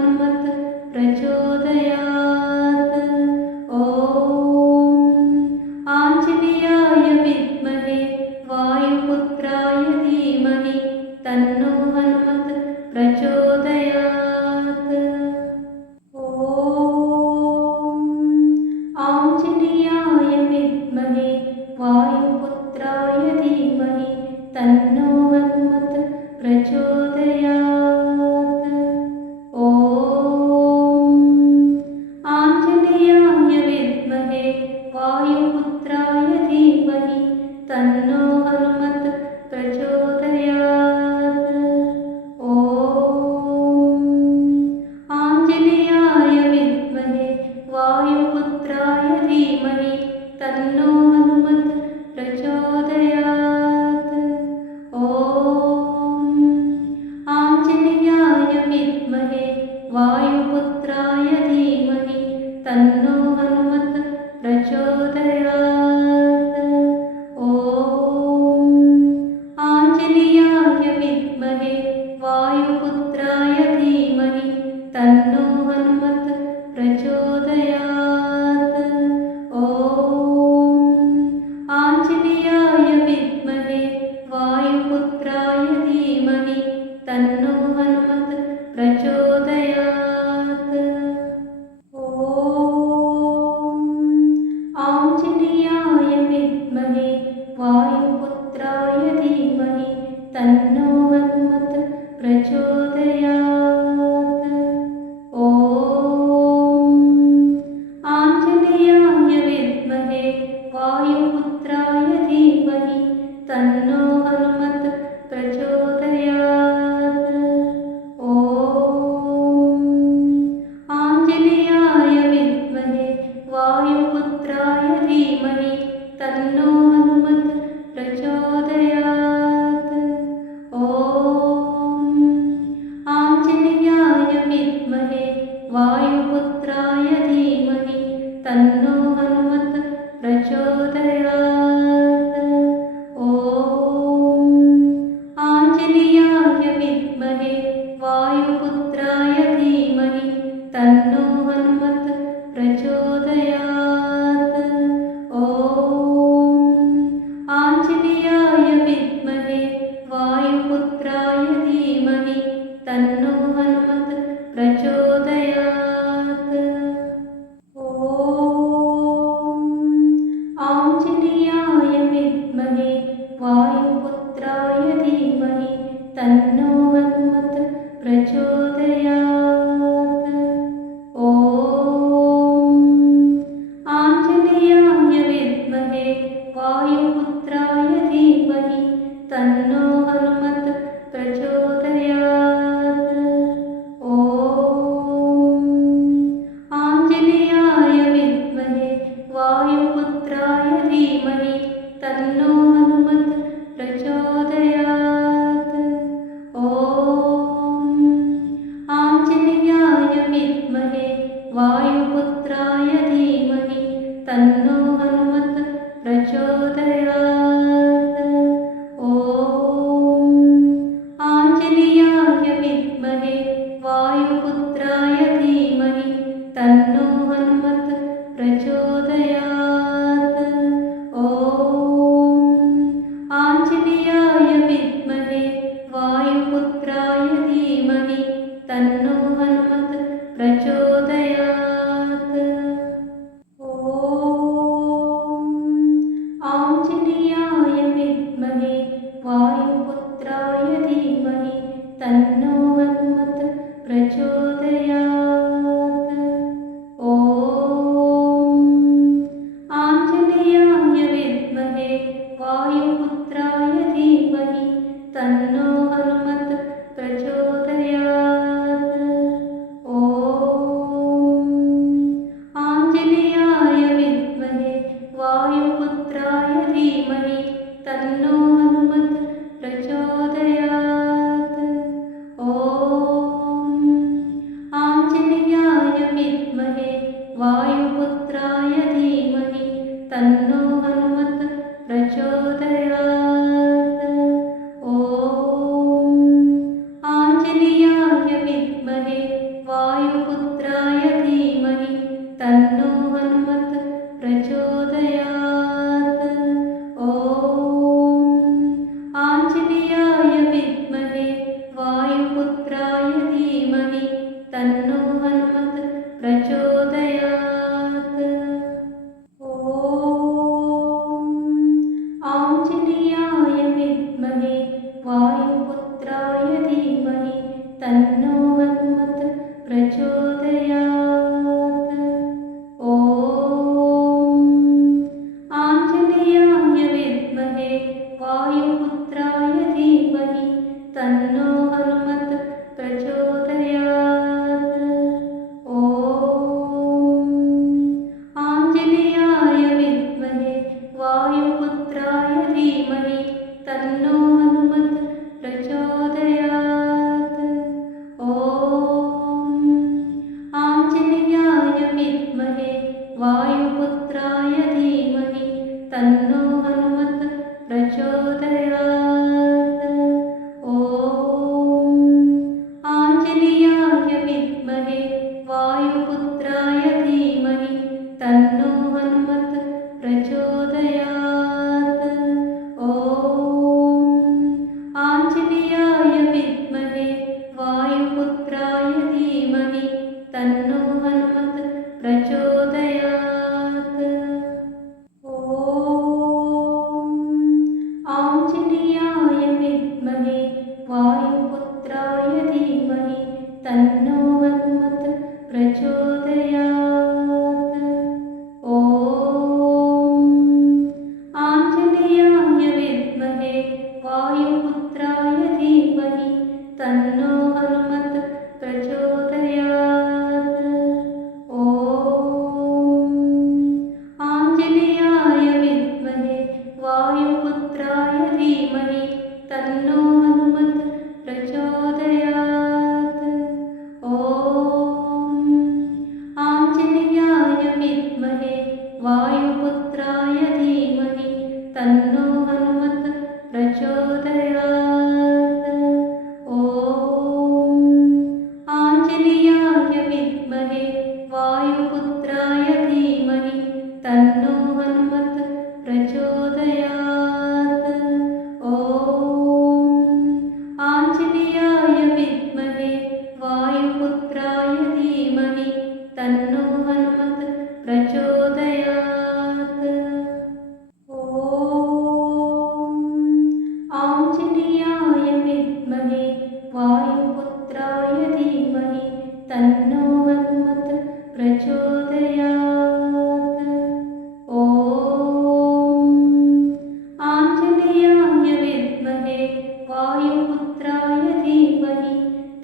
हनुमत् प्रचोदयात्। ॐ आञ्जनेयाय विद्महे वायुपुत्राय धीमहि तन्नो हनुमत् प्रचोदयात्। ॐ आञ्जनेयाय विद्महे वायुपुत्राय धीमहि तन्नो हनुमत् प्रचोदयात्। ॐ आञ्जनेयाय विद्महे वायुपुत्राय धीमहि तन्नो हनुमत् प्रचोदयात्। ॐ आञ्जनेयाय विद्महे वायुपुत्राय धीमहि तन्नो हनुमत् प्रचोदयात्। ॐ आञ्जनेयाय विद्महे वायुपुत्राय धीमहि तन्नो हनुमत् प्रचोदयात्। ॐ आञ्जनेयाय विद्महे वायुपुत्राय धीमहि तन्नो हनुमत् प्रचोदयात्। ॐ आञ्जनेयाय विद्महे वायुपुत्राय धीमहि तन्नो हनुमत् प्रचोदयात्। ॐ आञ्जनेयाय विद्महे वायुपुत्राय धीमहि तन्नो हनुमत् प्रचोदयात्। ॐ आञ्जनेयाय विद्महे वायुपुत्राय धीमहि तन्नो हनुमत् प्रचोदयात्। ॐ आञ्जनेयाय विद्महे वायुपुत्राय धीमहि तन्नो हनुमत् प्रचोदयात्। ॐ आञ्जनेयाय विद्महे वायुपुत्राय धीमहि तन्नो हनुमत् प्रचोदयात्। ॐ आञ्जनेयाय विद्महे वायुपुत्राय धीमहि तन्नो हनुमत् प्रचोदयात्। ॐ आञ्जनेयाय विद्महे वायुपुत्राय धीमहि तन्नो हनुमत् प्रचोदयात्। ॐ आञ्जनेयाय विद्महे वायुपुत्राय धीमहि तन्नो हनुमत् प्रचोदयात्। ॐ आञ्जनेयाय विद्महे वायुपुत्राय धीमहि तन्नो हनुमत् प्रचोदयात्। ॐ आञ्जनेयाय विद्महे वायुपुत्राय धीमहि तन्नो हनुमत् प्रचोदयात्। ॐ आञ्जनेयाय विद्महे वायुपुत्राय धीमहि तन्नो हनुमत् प्रचोदयात्। ॐ आञ्जनेयाय विद्महे वायुपुत्राय धीमहि तन्नो हनुमत् प्रचोदयात्। ॐ आञ्जनेयाय विद्महे वायुपुत्राय धीमहि तन्नो हनुमत् प्रचोदयात्। ॐ आञ्जनेयाय विद्महे वायुपुत्राय धीमहि तन्नो हनुमत् प्रचोदयात्। ॐ आञ्जनेयाय विद्महे वायुपुत्राय धीमहि तन्नो हनुमत् प्रचोदयात्। ॐ आञ्जनेयाय विद्महे वायुपुत्राय धीमहि तन्नो हनुमत् प्रचोदयात्। ॐ आञ्जनेयाय विद्महे वायुपुत्राय धीमहि तन्नो हनुमत् प्रचोदयात्। ॐ आञ्जनेयाय विद्महे वायुपुत्राय तन्नो हनुमत् प्रचोदयात्। ॐ आञ्जनेयाय विद्महे वायुपुत्राय धीमहि तन्नो हनुमत् प्रचोदयात्। ॐ आञ्जनेयाय विद्महे वायुपुत्राय धीमहि तन्नो हनुमत् प्रचोदयात्। ॐ आञ्जनेयाय विद्महे वायुपुत्राय धीमहि तन्नो हनुमत् प्रचोदयात्। ॐ आञ्जनेयाय विद्महे वायुपुत्राय धीमहि तन्नो हनुमत् प्रचोदयात्। ॐ आञ्जनेयाय विद्महे वायुपुत्राय धीमहि तन्नो हनुमत् प्रचोदयात्। ॐ आञ्जनेयाय विद्महे वायुपुत्राय धीमहि तन्नो हनुमत् प्रचोदयात्। ॐ आञ्जनेयाय विद्महे वायुपुत्राय धीमहि तन्नो हनुमत् प्रचोदयात्। ॐ आञ्जनेयाय विद्महे वायुपुत्राय धीमहि तन्नो हनुमत् प्रचोदयात्। ॐ आञ्जनेयाय विद्महे वायुपुत्राय धीमहि तन्नो हनुमत् प्रचोदयात्। ॐ आञ्जनेयाय विद्महे वायुपुत्राय धीमहि तन्नो हनुमत् प्रचोदयात्। ॐ आञ्जनेयाय विद्महे वायुपुत्राय धीमहि तन्नो हनुमत् प्रचोदयात्। ॐ आञ्जनेयाय विद्महे वायुपुत्राय धीमहि तन्नो हनुमत् प्रचोदयात्। ॐ आञ्जनेयाय विद्महे वायुपुत्राय धीमहि तन्नो हनुमत् प्रचोदयात्। ॐ आञ्जनेयाय विद्महे वायुपुत्राय धीमहि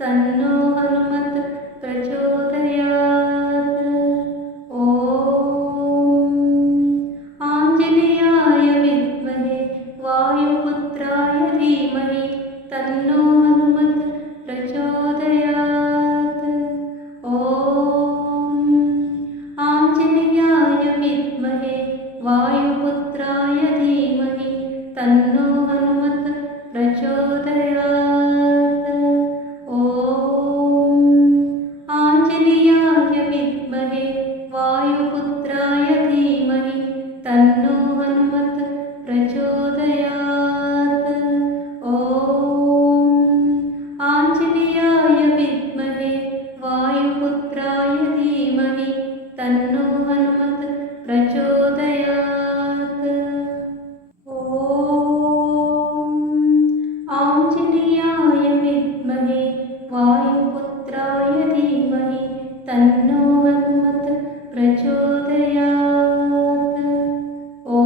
तन्नो हनुमत् प्रचोदयात्। ॐ आञ्जनेयाय विद्महे वायुपुत्राय धीमहि तन्नो हनुमत् प्रचोदयात्। ॐ आञ्जनेयाय विद्महे वायुपुत्राय धीमहि तन्नो हनुमत् प्रचोदयात्। ॐ आञ्जनेयाय विद्महे वायुपुत्राय धीमहि तन्नो हनुमत् प्रचोदयात्। ॐ आञ्जनेयाय विद्महे वायुपुत्राय धीमहि तन्नो हनुमत् प्रचोदयात्। ॐ आञ्जनेयाय विद्महे वायुपुत्राय धीमहि तन्नो हनुमत् प्रचोदयात्। ॐ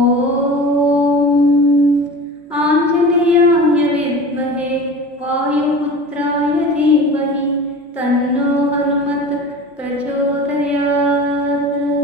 आञ्जनेयाय विद्महे वायुपुत्राय धीमहि तन्नो हनुमत् प्रचोदयात्।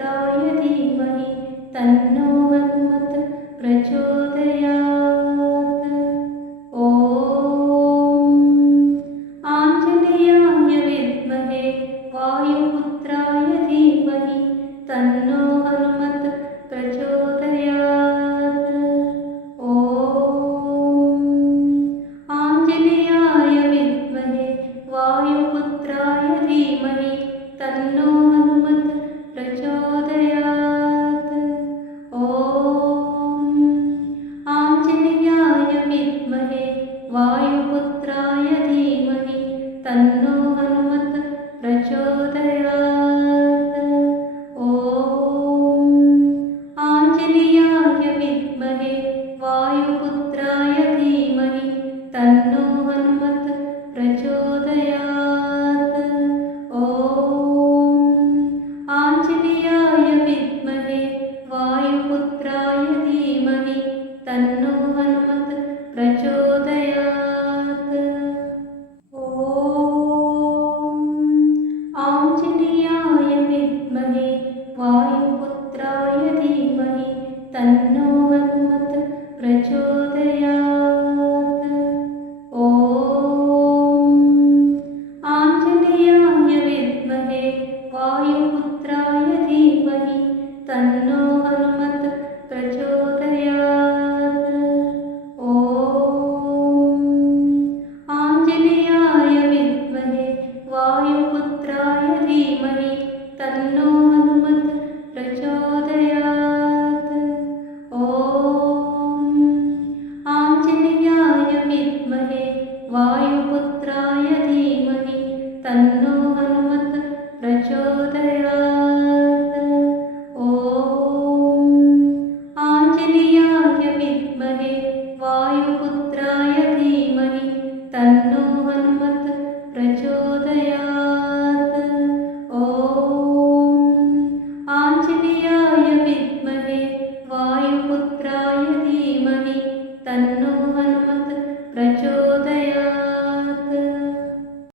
वायुपुत्राय धीमहि तन्नो हनुमत् प्रचोदयात्। ॐ आञ्जनेयाय विद्महे वायुपुत्राय धीमहि तन्नो हनुमत् प्रचोदयात्। ॐ आञ्जनेयाय विद्महे वायुपुत्राय धीमहि तन्नो हनुमत् प्रचोदयात्। ॐ आञ्जनेयाय विद्महे वायुपुत्राय धीमहि तन्नो हनुमत् प्रचोदयात्। ॐ आञ्जनेयाय विद्महे वायुपुत्राय धीमहि तन्नो हनुमत् प्रचोदयात्। ॐ आञ्जनेयाय विद्महे वायुपुत्राय धीमहि तन्नो हनुमत् प्रचोदयात्। ॐ आञ्जनेयाय विद्महे वायुपुत्राय धीमहि तन्नो हनुमत् प्रचोदयात्। ॐ आञ्जनेयाय विद्महे वायुपुत्राय धीमहि तन्नो